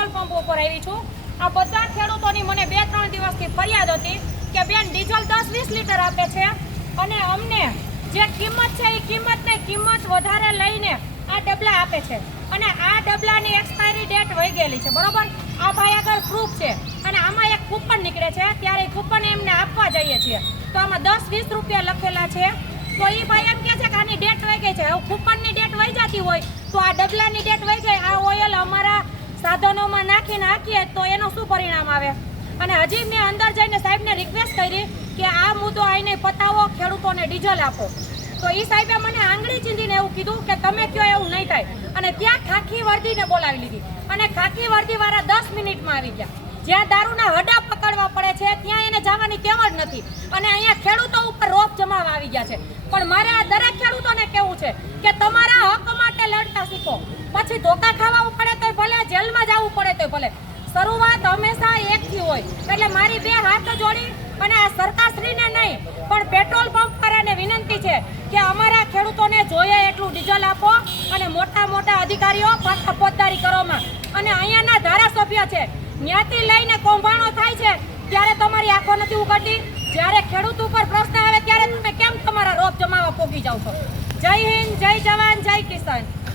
Petrol pump ઉપર આવી છું। આ બધા ખેડૂતોની મને 2-3 દિવસથી ફરિયાદ હતી કે બેન ડીઝલ 10-20 લીટર આપે છે અને અમને જે કિંમત છે એ કિંમત વધારે લઈને આ ડબલા આપે છે અને આ ડબલાની એક્સપાયરી ડેટ વહી ગયેલી છે, બરોબર। આ ભાઈ આગળ પ્રૂફ છે અને આમાં એક કૂપન નીકળે છે, ત્યારે કૂપન એમને આપવા જઈએ છીએ તો આમાં 10-20 રૂપિયા લખેલા છે। તો એ ભાઈ એમ કહે છે કે આની ડેટ વહી ગઈ છે। હવે કૂપનની ડેટ વહી જતી હોય તો આ ડબલાની ડેટ વહી ગઈ, આ ઓઇલ અમારા સાધનોમાં નાખીને હાંકીએ તો એનું શું પરિણામ આવે? અને હજી મેં અંદર જઈને સાહેબને રિક્વેસ્ટ કરી કે આ મુદ્દો આઈને પતાવો, ખેડૂતોને ડીઝલ આપો। તો એ સાહેબે મને આંગળી ચીંધીને એવું કીધું કે તમે કયો એવું નહીં થાય અને ત્યાં ખાખી વર્દીને બોલાવી લીધી અને ખાખી વર્દીવાળા 10 મિનિટમાં આવી ગયા। જ્યાં દારૂના હડા પકડવા પડે છે ત્યાં એને જવાની ટેવ જ નથી અને અહીંયા ખેડૂતો ઉપર રોપ જમાવા આવી ગયા છે। પણ મારે આ દરેક ખેડૂતોને કહેવું છે કે તમારા હક માટે લડતા શીખો, પછી ધોકા ખાવા પડે તોય ભલે, જેલમાં જવું પડે તોય ભલે, શરૂઆત હંમેશા એકથી હોય। એટલે મારી 2 હાથ જોડી અને આ સરકારશ્રીને નહીં પણ પેટ્રોલ પંપ વાળાને વિનંતી છે કે અમારા ખેડૂતોને જોઈએ એટલું ડીઝલ આપો અને મોટા અધિકારીઓ પાછા ફોજદારી કરવામાં। અને અહીંયાના ધારાસભ્ય છે ત્યાંથી લઈને કૌભાંડો થાય છે ત્યારે તમારી આંખો નથી ઉઘડતી, જ્યારે ખેડૂત ઉપર પ્રશ્ન આવે ત્યારે તમે કેમ તમારા રોપ જમાવા પોગી જાવ છો? જય હિન્દ, જય જવાન, જય કિસાન।